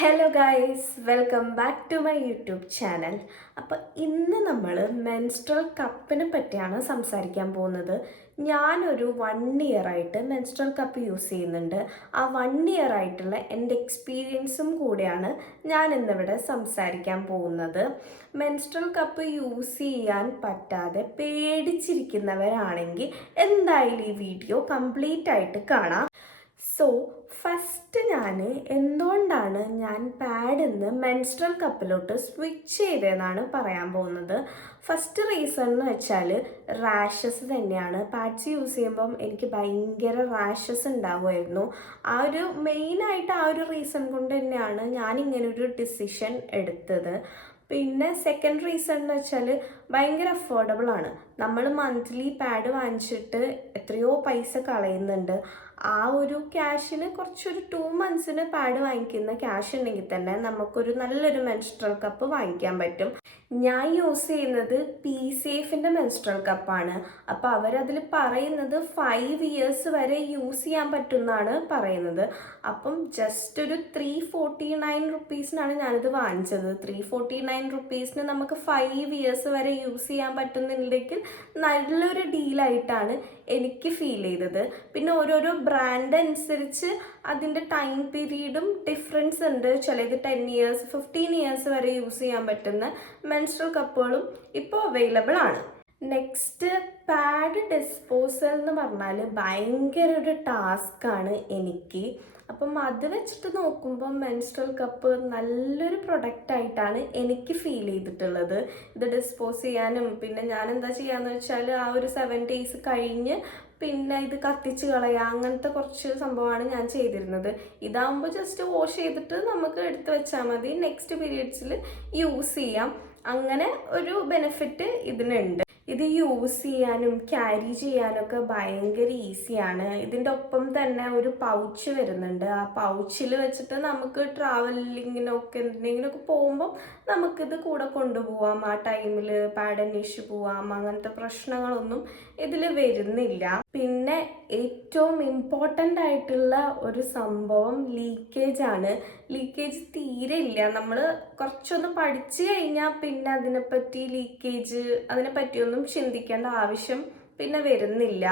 Hello guys, welcome back to my YouTube channel. അപ്പോൾ ഇന്ന് നമ്മൾ മെൻസ്ട്രൽ കപ്പിനെ പറ്റിയാണ് സംസാരിക്കാൻ പോകുന്നത്. ഞാനൊരു 1 ഇയർ ആയിട്ട് മെൻസ്ട്രൽ കപ്പ് യൂസ് ചെയ്യുന്നുണ്ട്. ആ 1 ഇയർ ആയിട്ടുള്ള എൻ്റെ എക്സ്പീരിയൻസും കൂടെയാണ് ഞാൻ ഇന്നിവിടെ സംസാരിക്കാൻ പോകുന്നത്. മെൻസ്ട്രൽ കപ്പ് യൂസ് ചെയ്യാൻ പറ്റാതെ പേടിച്ചിരിക്കുന്നവരാണെങ്കിൽ എന്തായാലും ഈ വീഡിയോ കംപ്ലീറ്റ് ആയിട്ട് കാണാം. സോ ഫസ്റ്റ് എന്തുകൊണ്ടാണ് ഞാൻ പാഡിൽ നിന്ന് മെൻസ്ട്രൽ കപ്പിലോട്ട് സ്വിച്ച് ചെയ്തതെന്നാണ് പറയാൻ പോകുന്നത്. ഫസ്റ്റ് റീസൺ എന്ന് വെച്ചാൽ റാഷസ് തന്നെയാണ്. പാഡ്സ് യൂസ് ചെയ്യുമ്പം എനിക്ക് ഭയങ്കര റാഷസ് ഉണ്ടാകുമായിരുന്നു. മെയിനായിട്ട് ആ ഒരു റീസൺ കൊണ്ട് തന്നെയാണ് ഞാൻ ഇങ്ങനൊരു ഡിസിഷൻ എടുത്തത്. പിന്നെ സെക്കൻഡ് റീസൺ എന്ന് വെച്ചാൽ ഭയങ്കര അഫോർഡബിൾ ആണ്. നമ്മൾ മന്ത്ലി പാഡ് വാങ്ങിച്ചിട്ട് എത്രയോ പൈസ കളയുന്നുണ്ട്. ആ ഒരു ക്യാഷിന് കുറച്ചൊരു 2 മന്ത്സിന് പാഡ് വാങ്ങിക്കുന്ന ക്യാഷ് ഉണ്ടെങ്കിൽ തന്നെ നമുക്കൊരു നല്ലൊരു മെൻസ്ട്രൽ കപ്പ് വാങ്ങിക്കാൻ പറ്റും. ഞാൻ യൂസ് ചെയ്യുന്നത് പി സേഫിൻ്റെ മെൻസ്ട്രൽ കപ്പാണ്. അപ്പോൾ അവരതിൽ പറയുന്നത് 5 ഇയേഴ്സ് വരെ യൂസ് ചെയ്യാൻ പറ്റുമെന്നാണ് പറയുന്നത്. അപ്പം ജസ്റ്റ് ഒരു 349 റുപ്പീസിനാണ് ഞാനിത് വാങ്ങിച്ചത്. 349 റുപ്പീസിന് നമുക്ക് 5 ഇയേഴ്സ് വരെ യൂസ് ചെയ്യാൻ പറ്റുന്നുണ്ടെങ്കിൽ നല്ലൊരു ഡീലായിട്ടാണ് എനിക്ക് ഫീൽ ചെയ്തത്. പിന്നെ ഓരോരോ ബ്രാൻഡ് അനുസരിച്ച് അതിൻ്റെ ടൈം പീരീഡും ഡിഫറൻസ് ഉണ്ട്. ചിലത് 10 ഇയേഴ്സ് 15 ഇയേഴ്സ് വരെ യൂസ് ചെയ്യാൻ പറ്റുന്ന മെൻസ്ട്രൽ കപ്പുകളും ഇപ്പോൾ അവൈലബിൾ ആണ്. നെക്സ്റ്റ്, പാഡ് ഡിസ്പോസൽ എന്ന് പറഞ്ഞാൽ ഭയങ്കര ഒരു ടാസ്ക്കാണ് എനിക്ക്. അപ്പം അത് വെച്ചിട്ട് നോക്കുമ്പോൾ മെൻസ്ട്രൽ കപ്പ് നല്ലൊരു പ്രൊഡക്റ്റ് ആയിട്ടാണ് എനിക്ക് ഫീൽ ചെയ്തിട്ടുള്ളത്. ഇത് ഡിസ്പോസ് ചെയ്യാനും പിന്നെ ഞാൻ എന്താ ചെയ്യാന്ന് വെച്ചാൽ ആ ഒരു 7 ഡേയ്സ് കഴിഞ്ഞ് പിന്നെ ഇത് കത്തിച്ച് കളയുക, അങ്ങനത്തെ കുറച്ച് സംഭവമാണ് ഞാൻ ചെയ്തിരുന്നത്. ഇതാകുമ്പോൾ ജസ്റ്റ് വാഷ് ചെയ്തിട്ട് നമുക്ക് എടുത്ത് വെച്ചാൽ മതി, നെക്സ്റ്റ് പീരീഡ്സിൽ യൂസ് ചെയ്യാം. അങ്ങനെ ഒരു ബെനിഫിറ്റ് ഇതിനുണ്ട്. ഇത് യൂസ് ചെയ്യാനും ക്യാരി ചെയ്യാനൊക്കെ ഭയങ്കര ഈസിയാണ്. ഇതിൻ്റെ ഒപ്പം തന്നെ ഒരു പൗച്ച് വരുന്നുണ്ട്. ആ പൗച്ചിൽ വെച്ചിട്ട് നമുക്ക് ട്രാവലിങ്ങിനൊക്കെ എന്തെങ്കിലുമൊക്കെ പോകുമ്പോൾ നമുക്കിത് കൂടെ കൊണ്ടുപോകാം. ആ ടൈമിൽ പാഡ് അന്വേഷിച്ച് പോവാം. അങ്ങനത്തെ പ്രശ്നങ്ങളൊന്നും ഇതിൽ വരുന്നില്ല. പിന്നെ ഏറ്റവും ഇമ്പോർട്ടൻ്റ് ആയിട്ടുള്ള ഒരു സംഭവം ലീക്കേജ് ആണ്. ലീക്കേജ് തീരെ ഇല്ല. നമ്മൾ കുറച്ചൊന്ന് പഠിച്ചു കഴിഞ്ഞാൽ പിന്നെ അതിനെ പറ്റിയൊന്നും ചിന്തിക്കേണ്ട ആവശ്യം പിന്നെ വരുന്നില്ല.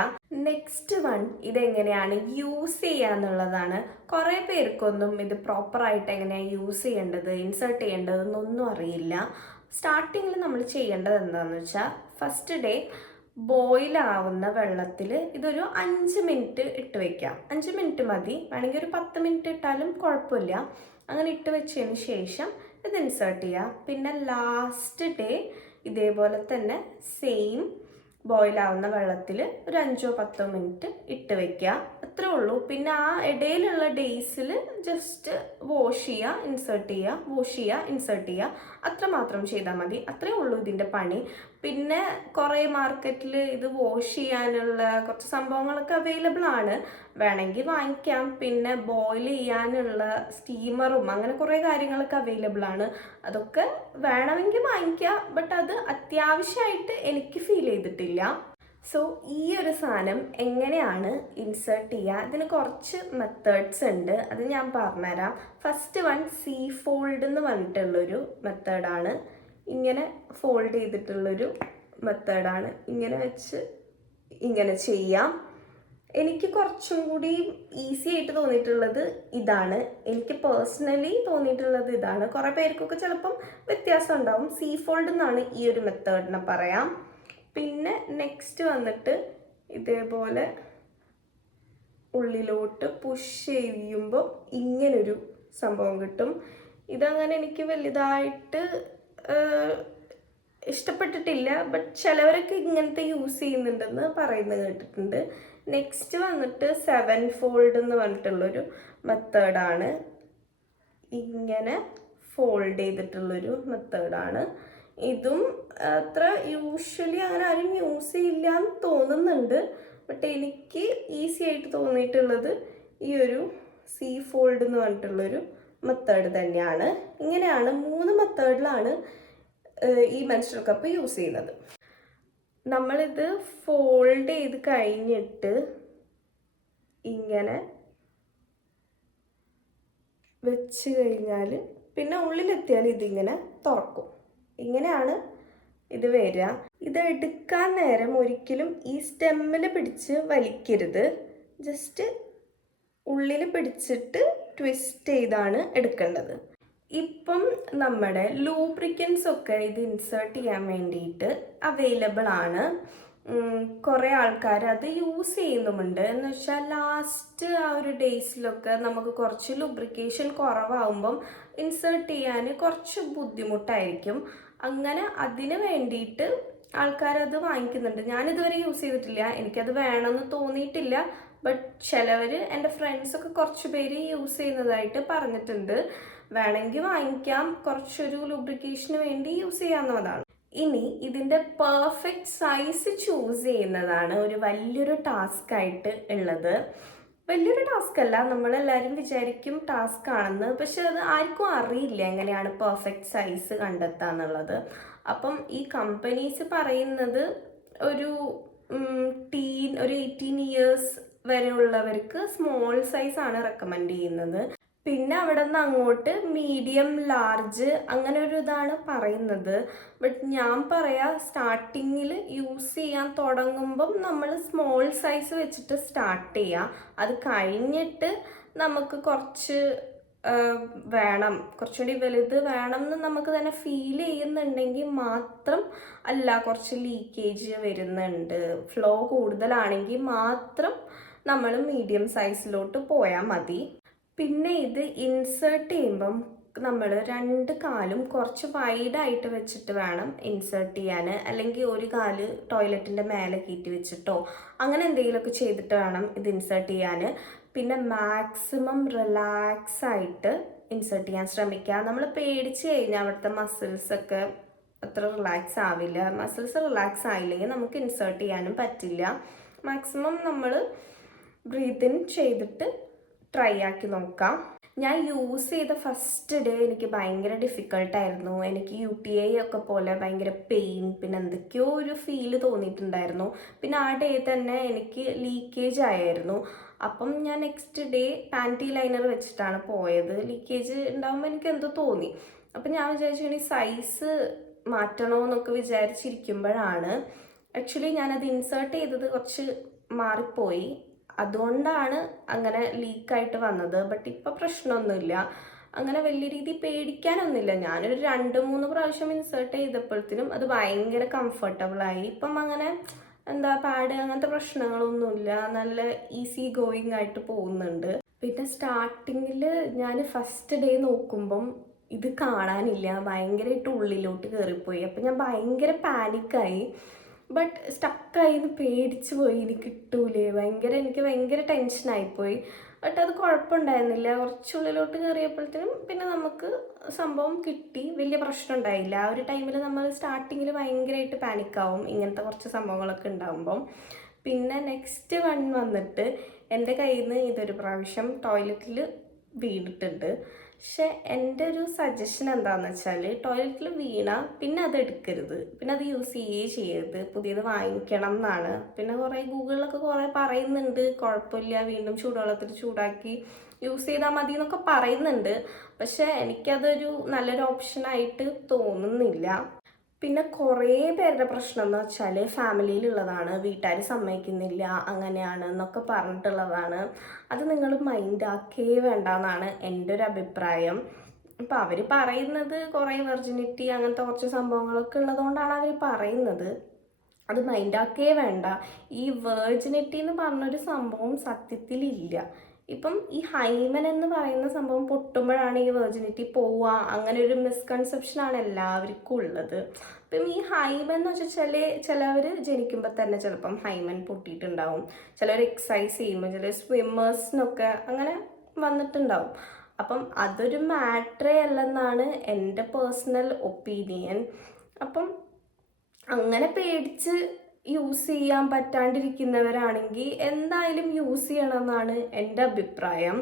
നെക്സ്റ്റ് വൺ, ഇതെങ്ങനെയാണ് യൂസ് ചെയ്യാന്നുള്ളതാണ്. കുറേ പേർക്കൊന്നും ഇത് പ്രോപ്പറായിട്ട് എങ്ങനെയാണ് യൂസ് ചെയ്യേണ്ടത്, ഇൻസേർട്ട് ചെയ്യേണ്ടതെന്നൊന്നും അറിയില്ല. സ്റ്റാർട്ടിങ്ങിൽ നമ്മൾ ചെയ്യേണ്ടത് എന്താണെന്ന് വെച്ചാൽ, ഫസ്റ്റ് ഡേ ബോയിലാവുന്ന വെള്ളത്തിൽ ഇതൊരു 5 മിനിറ്റ് ഇട്ട് വയ്ക്കാം. 5 മിനിറ്റ് മതി, വേണമെങ്കിൽ ഒരു 10 മിനിറ്റ് ഇട്ടാലും കുഴപ്പമില്ല. അങ്ങനെ ഇട്ട് വെച്ചതിന് ശേഷം ഇത് ഇൻസേർട്ട് ചെയ്യുക. പിന്നെ ലാസ്റ്റ് ഡേ ഇതേപോലെ തന്നെ സെയിം ബോയിലാവുന്ന വെള്ളത്തിൽ ഒരു 5-10 മിനിറ്റ് ഇട്ട് വയ്ക്കുക. അത്രേ ഉള്ളൂ. പിന്നെ ആ ഇടയിലുള്ള ഡേയ്സിൽ ജസ്റ്റ് വാഷ് ചെയ്യുക, ഇൻസേർട്ട് ചെയ്യുക, വാഷ് ചെയ്യുക, ഇൻസേർട്ട് ചെയ്യുക, അത്രമാത്രം ചെയ്താൽ മതി. അത്രേ ഉള്ളൂ ഇതിൻ്റെ പണി. പിന്നെ കുറേ മാർക്കറ്റിൽ ഇത് വാഷ് ചെയ്യാനുള്ള കുറച്ച് സംഭവങ്ങളൊക്കെ അവൈലബിൾ ആണ്, വേണമെങ്കിൽ വാങ്ങിക്കാം. പിന്നെ ബോയിൽ ചെയ്യാനുള്ള സ്റ്റീമറും അങ്ങനെ കുറേ കാര്യങ്ങളൊക്കെ അവൈലബിൾ ആണ്. അതൊക്കെ വേണമെങ്കിൽ വാങ്ങിക്കാം, ബട്ട് അത് അത്യാവശ്യമായിട്ട് എനിക്ക് ഫീൽ ചെയ്തിട്ടില്ല. സോ ഈ ഒരു സാധനം എങ്ങനെയാണ് ഇൻസേർട്ട് ചെയ്യുക, ഇതിന് കുറച്ച് മെത്തേഡ്സ് ഉണ്ട്, അത് ഞാൻ പറഞ്ഞുതരാം. ഫസ്റ്റ് വൺ, സീ ഫോൾഡ് എന്ന് പറഞ്ഞിട്ടുള്ളൊരു മെത്തേഡാണ്. ഇങ്ങനെ ഫോൾഡ് ചെയ്തിട്ടുള്ളൊരു മെത്തേഡാണ്. ഇങ്ങനെ വെച്ച് ഇങ്ങനെ ചെയ്യാം. എനിക്ക് കുറച്ചും കൂടി ഈസി ആയിട്ട് തോന്നിയിട്ടുള്ളത് ഇതാണ്. എനിക്ക് പേഴ്സണലി തോന്നിയിട്ടുള്ളത് ഇതാണ്. കുറേ പേർക്കൊക്കെ ചിലപ്പം വ്യത്യാസം ഉണ്ടാവും. സീ ഫോൾഡ് എന്നാണ് ഈ ഒരു മെത്തേഡിനെ പറയാം. പിന്നെ നെക്സ്റ്റ് വന്നിട്ട് ഇതേപോലെ ഉള്ളിലോട്ട് പുഷ് ചെയ്യുമ്പോൾ ഇങ്ങനൊരു സംഭവം കിട്ടും. ഇതങ്ങനെ എനിക്ക് വലുതായിട്ട് ഇഷ്ടപ്പെട്ടിട്ടില്ല, ബട്ട് ചിലവരൊക്കെ ഇങ്ങനത്തെ യൂസ് ചെയ്യുന്നുണ്ടെന്ന് പറയുന്നത് കേട്ടിട്ടുണ്ട്. നെക്സ്റ്റ് വന്നിട്ട് 7 ഫോൾഡ് എന്ന് പറഞ്ഞിട്ടുള്ളൊരു മെത്തേഡാണ്. ഇങ്ങനെ ഫോൾഡ് ചെയ്തിട്ടുള്ളൊരു മെത്തേഡാണ്. ഇതും അത്ര യൂഷ്വലി അങ്ങനെ ആരും യൂസ് ചെയ്യില്ല എന്ന് തോന്നുന്നുണ്ട്, ബട്ട് എനിക്ക് ഈസി ആയിട്ട് തോന്നിയിട്ടുള്ളത് ഈ ഒരു സീ ഫോൾഡ് എന്ന് പറഞ്ഞിട്ടുള്ളൊരു മെത്തേഡ് തന്നെയാണ്. ഇങ്ങനെയാണ് 3 മെത്തേഡിലാണ് ഈ മെൻസ്ട്രൽ കപ്പ് യൂസ് ചെയ്യുന്നത്. നമ്മളിത് ഫോൾഡ് ചെയ്ത് കഴിഞ്ഞിട്ട് ഇങ്ങനെ വെച്ച് കഴിഞ്ഞാൽ പിന്നെ ഉള്ളിലെത്തിയാൽ ഇതിങ്ങനെ തുറക്കും. ഇങ്ങനെയാണ് ഇത് വരിക. ഇത് എടുക്കാൻ നേരം ഒരിക്കലും ഈ സ്റ്റെമ്മിൽ പിടിച്ച് വലിക്കരുത്. ജസ്റ്റ് ഉള്ളിൽ പിടിച്ചിട്ട് ട്വിസ്റ്റ് ചെയ്താണ് എടുക്കേണ്ടത്. ഇപ്പം നമ്മുടെ ലൂബ്രിക്കൻസ് ഒക്കെ ഇത് ഇൻസേർട്ട് ചെയ്യാൻ വേണ്ടിയിട്ട് അവൈലബിൾ ആണ്. കുറേ ആൾക്കാർ അത് യൂസ് ചെയ്യുന്നുമുണ്ട്. എന്ന് വെച്ചാൽ ലാസ്റ്റ് ആ ഒരു ഡേയ്സിലൊക്കെ നമുക്ക് കുറച്ച് ലൂബ്രിക്കേഷൻ കുറവാകുമ്പം ഇൻസേർട്ട് ചെയ്യാൻ കുറച്ച് ബുദ്ധിമുട്ടായിരിക്കും. അങ്ങനെ അതിന് വേണ്ടിയിട്ട് ആൾക്കാരത് വാങ്ങിക്കുന്നുണ്ട്. ഞാനിതുവരെ യൂസ് ചെയ്തിട്ടില്ല, എനിക്കത് വേണമെന്ന് തോന്നിയിട്ടില്ല. ബട്ട് ചിലവർ, എൻ്റെ ഫ്രണ്ട്സൊക്കെ കുറച്ച് പേര് യൂസ് ചെയ്യുന്നതായിട്ട് പറഞ്ഞിട്ടുണ്ട്. വേണമെങ്കിൽ വാങ്ങിക്കാം, കുറച്ചൊരു ലൂബ്രിക്കേഷന് വേണ്ടി യൂസ് ചെയ്യാവുന്നതാണ്. ഇനി ഇതിൻ്റെ പെർഫെക്റ്റ് സൈസ് ചൂസ് ചെയ്യുന്നതാണ് ഒരു വലിയൊരു ടാസ്ക് ആയിട്ട് ഉള്ളത്. വലിയൊരു ടാസ്ക് അല്ല, നമ്മളെല്ലാവരും വിചാരിക്കും ടാസ്ക് ആണെന്ന്, പക്ഷെ അത് ആർക്കും അറിയില്ല എങ്ങനെയാണ് പെർഫെക്റ്റ് സൈസ് കണ്ടെത്തുക എന്നുള്ളത്. അപ്പം ഈ കമ്പനീസ് പറയുന്നത് ഒരു 18 ഇയേഴ്സ് വരെ ഉള്ളവർക്ക് സ്മോൾ സൈസ് ആണ് റെക്കമെൻഡ് ചെയ്യുന്നത്. പിന്നെ അവിടെ നിന്ന് അങ്ങോട്ട് മീഡിയം, ലാർജ് അങ്ങനെ ഒരു ഇതാണ് പറയുന്നത്. ബട്ട് ഞാൻ പറയാം, സ്റ്റാർട്ടിങ്ങിൽ യൂസ് ചെയ്യാൻ തുടങ്ങുമ്പം നമ്മൾ സ്മോൾ സൈസ് വെച്ചിട്ട് സ്റ്റാർട്ട് ചെയ്യുക. അത് കഴിഞ്ഞിട്ട് നമുക്ക് കുറച്ച് വേണം, കുറച്ചുകൂടി വലുത് വേണം എന്ന് നമുക്ക് തന്നെ ഫീൽ ചെയ്യുന്നുണ്ടെങ്കിൽ മാത്രം, അല്ല കുറച്ച് ലീക്കേജ് വരുന്നുണ്ട്, ഫ്ലോ കൂടുതലാണെങ്കിൽ മാത്രം നമ്മൾ മീഡിയം സൈസിലോട്ട് പോയാൽ മതി. പിന്നെ ഇത് ഇൻസേർട്ട് ചെയ്യുമ്പം നമ്മൾ 2 കാലും കുറച്ച് വൈഡായിട്ട് വെച്ചിട്ട് വേണം ഇൻസേർട്ട് ചെയ്യാൻ. അല്ലെങ്കിൽ ഒരു കാല് ടോയ്ലറ്റിൻ്റെ മേലെ കയറ്റി വെച്ചിട്ടോ അങ്ങനെ എന്തെങ്കിലുമൊക്കെ ചെയ്തിട്ട് വേണം ഇത് ഇൻസേർട്ട് ചെയ്യാൻ. പിന്നെ മാക്സിമം റിലാക്സ് ആയിട്ട് ഇൻസേർട്ട് ചെയ്യാൻ ശ്രമിക്കുക. നമ്മൾ പേടിച്ച് കഴിഞ്ഞാൽ അവിടുത്തെ മസിൽസൊക്കെ അത്ര റിലാക്സ് ആവില്ല. മസിൽസ് റിലാക്സ് ആയില്ലെങ്കിൽ നമുക്ക് ഇൻസേർട്ട് ചെയ്യാനും പറ്റില്ല. മാക്സിമം നമ്മൾ ബ്രീത്ത് ഇൻ ചെയ്തിട്ട് ട്രൈ ആക്കി നോക്കാം. ഞാൻ യൂസ് ചെയ്ത ഫസ്റ്റ് ഡേ എനിക്ക് ഭയങ്കര ഡിഫിക്കൾട്ടായിരുന്നു. എനിക്ക് UTI ഒക്കെ പോലെ ഭയങ്കര പെയിൻ, പിന്നെ എന്തൊക്കെയോ ഒരു ഫീല് തോന്നിയിട്ടുണ്ടായിരുന്നു. പിന്നെ ആ ഡേ തന്നെ എനിക്ക് ലീക്കേജ് ആയിരുന്നു. അപ്പം ഞാൻ നെക്സ്റ്റ് ഡേ പാൻറ്റി ലൈനർ വെച്ചിട്ടാണ് പോയത്. ലീക്കേജ് ഉണ്ടാകുമ്പോൾ എനിക്ക് എന്തോ തോന്നി. അപ്പം ഞാൻ വിചാരിച്ചു സൈസ് മാറ്റണമെന്നൊക്കെ വിചാരിച്ചിരിക്കുമ്പോഴാണ് ആക്ച്വലി ഞാനത് ഇൻസേർട്ട് ചെയ്തത് കുറച്ച് മാറിപ്പോയി. അതുകൊണ്ടാണ് അങ്ങനെ ലീക്കായിട്ട് വന്നത്. ബട്ട് ഇപ്പം പ്രശ്നമൊന്നുമില്ല, അങ്ങനെ വലിയ രീതിയിൽ പേടിക്കാനൊന്നുമില്ല. ഞാനൊരു 2-3 പ്രാവശ്യം ഇൻസേർട്ട് ചെയ്തപ്പോഴത്തേനും അത് ഭയങ്കര കംഫർട്ടബിളായി. ഇപ്പം അങ്ങനെ പാഡ് അങ്ങനത്തെ പ്രശ്നങ്ങളൊന്നുമില്ല, നല്ല ഈസി ഗോയിങ് ആയിട്ട് പോകുന്നുണ്ട്. പിന്നെ സ്റ്റാർട്ടിങ്ങിൽ ഞാൻ ഫസ്റ്റ് ഡേ നോക്കുമ്പം ഇത് കാണാനില്ല, ഭയങ്കരമായിട്ട് ഉള്ളിലോട്ട് കയറിപ്പോയി. അപ്പം ഞാൻ ഭയങ്കര പാനിക്കായി. ബട്ട് സ്റ്റക്കായി, പേടിച്ചു പോയി, ഇനി കിട്ടൂലേ, എനിക്ക് ഭയങ്കര ടെൻഷനായിപ്പോയി. ബട്ട് അത് കുഴപ്പമുണ്ടായിരുന്നില്ല. കുറച്ചുള്ളിലോട്ട് കയറിയപ്പോഴത്തേനും പിന്നെ നമുക്ക് സംഭവം കിട്ടി, വലിയ പ്രശ്നം ഉണ്ടായില്ല. ആ ഒരു ടൈമിൽ നമ്മൾ സ്റ്റാർട്ടിങ്ങിൽ ഭയങ്കരമായിട്ട് പാനിക്കാവും ഇങ്ങനത്തെ കുറച്ച് സംഭവങ്ങളൊക്കെ ഉണ്ടാകുമ്പം. പിന്നെ നെക്സ്റ്റ് വന്നിട്ട് എൻ്റെ കയ്യിൽ നിന്ന് ഇതൊരു പ്രാവശ്യം ടോയ്ലറ്റിൽ വീണിട്ടുണ്ട്. പക്ഷെ എൻ്റെ ഒരു സജഷൻ എന്താണെന്ന് വെച്ചാൽ, ടോയ്ലറ്റിൽ വീണ പിന്നെ അത് എടുക്കരുത്, പിന്നെ അത് യൂസ് ചെയ്യരുത്, പുതിയത് വാങ്ങിക്കണം എന്നാണ്. പിന്നെ കുറേ ഗൂഗിളിലൊക്കെ കുറേ പറയുന്നുണ്ട് കുഴപ്പമില്ല, വീണ്ടും ചൂടുവെള്ളത്തിൽ ചൂടാക്കി യൂസ് ചെയ്താൽ മതി എന്നൊക്കെ പറയുന്നുണ്ട്. പക്ഷെ എനിക്കതൊരു നല്ലൊരു ഓപ്ഷനായിട്ട് തോന്നുന്നില്ല. പിന്നെ കുറേ പേരുടെ പ്രശ്നം എന്ന് വെച്ചാൽ ഫാമിലിയിലുള്ളതാണ്, വീട്ടുകാർ സമ്മതിക്കുന്നില്ല, അങ്ങനെയാണ് എന്നൊക്കെ പറഞ്ഞിട്ടുള്ളതാണ്. അത് നിങ്ങൾ മൈൻഡാക്കേ വേണ്ട എന്നാണ് എൻ്റെ ഒരു അഭിപ്രായം. ഇപ്പം അവർ പറയുന്നത് കുറേ വെർജിനിറ്റി അങ്ങനത്തെ കുറച്ച് സംഭവങ്ങളൊക്കെ ഉള്ളതുകൊണ്ടാണ് അവർ പറയുന്നത്. അത് മൈൻഡാക്കേ വേണ്ട. ഈ വെർജിനിറ്റി എന്ന് പറഞ്ഞൊരു സംഭവം സത്യത്തിലില്ല. ഇപ്പം ഈ ഹൈമൻ എന്ന് പറയുന്ന സംഭവം പൊട്ടുമ്പോഴാണ് ഈ വെർജിനിറ്റി പോവുക, അങ്ങനെ ഒരു മിസ്കൺസെപ്ഷനാണ് എല്ലാവർക്കും ഉള്ളത്. അപ്പം ഈ ഹൈമൻ എന്ന് വെച്ചാൽ ചിലവർ ജനിക്കുമ്പോൾ തന്നെ ചിലപ്പം ഹൈമൻ പൊട്ടിയിട്ടുണ്ടാവും, ചിലർ എക്സസൈസ് ചെയ്യുമ്പോൾ, ചിലർ സ്വിമ്മേഴ്സിനൊക്കെ അങ്ങനെ വന്നിട്ടുണ്ടാവും. അപ്പം അതൊരു മാറ്ററേ അല്ലെന്നാണ് എൻ്റെ പേഴ്സണൽ ഒപ്പീനിയൻ. അപ്പം അങ്ങനെ പേടിച്ച് യൂസ് ചെയ്യാൻ പറ്റാണ്ടിരിക്കുന്നവരാണെങ്കിൽ എന്തായാലും യൂസ് ചെയ്യണമെന്നാണ് എൻ്റെ അഭിപ്രായം.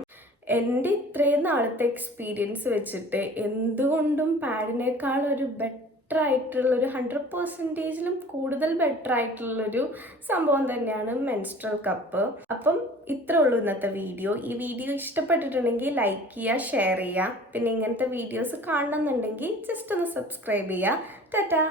എൻ്റെ ഇത്രയും നാളത്തെ എക്സ്പീരിയൻസ് വെച്ചിട്ട് എന്തുകൊണ്ടും പാഡിനേക്കാൾ ഒരു ബെറ്റർ ബെറ്റർ ആയിട്ടുള്ളൊരു 100%ലും കൂടുതൽ ബെറ്റർ ആയിട്ടുള്ളൊരു സംഭവം തന്നെയാണ് മെൻസ്ട്രൽ കപ്പ്. അപ്പം ഇത്രേ ഉള്ളൂ ഇന്നത്തെ വീഡിയോ. ഈ വീഡിയോ ഇഷ്ടപ്പെട്ടിട്ടുണ്ടെങ്കിൽ ലൈക്ക് ചെയ്യുക, ഷെയർ ചെയ്യുക. പിന്നെ ഇങ്ങനത്തെ വീഡിയോസ് കാണണമെന്നുണ്ടെങ്കിൽ ജസ്റ്റ് ഒന്ന് സബ്സ്ക്രൈബ് ചെയ്യുക. ടാറ്റാ.